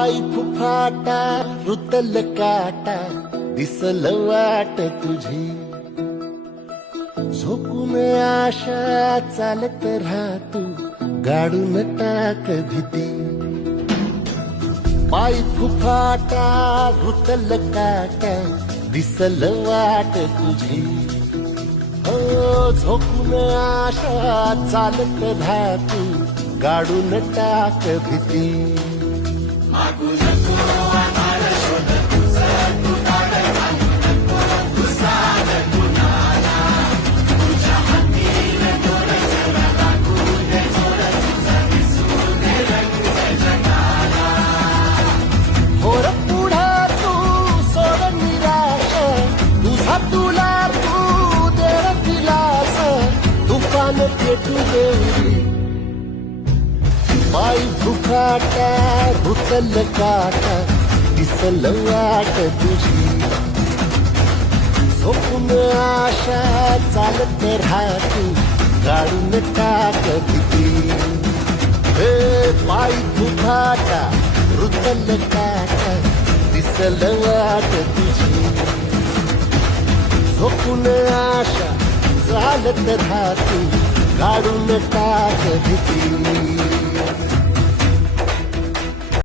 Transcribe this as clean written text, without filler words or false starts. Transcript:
पाय फुफाटा रुतल काटा दिसल वाट तुझी झोपून आशा चालत राहतू गाडून टाक भीती पाय फुफाटा रुतल काटा दिसल वाट तुझी हो झोपून आशा चालत राहतू गाडून टाक भीती मागू नको आधार शोध तुझा तू दाड घालू नको तुझा गुणाला तुझ्या हातीन तोर जरा लागू दे जोर तुझा दिसू दे रंग जगाला होर पुढा तू सोड निराश तुझा तुला तू दे दिलास तुफान पेटू देऊरी पाय फुफाटा रुतल काटा दिसल वाट तुझी झोपून आशा चालत राहतू गाडून टाक भीती हे पाय फुफाटा रुतल काटा दिसल वाट तुझी झोपून आशा चालत राहतू गाडून टाक भीती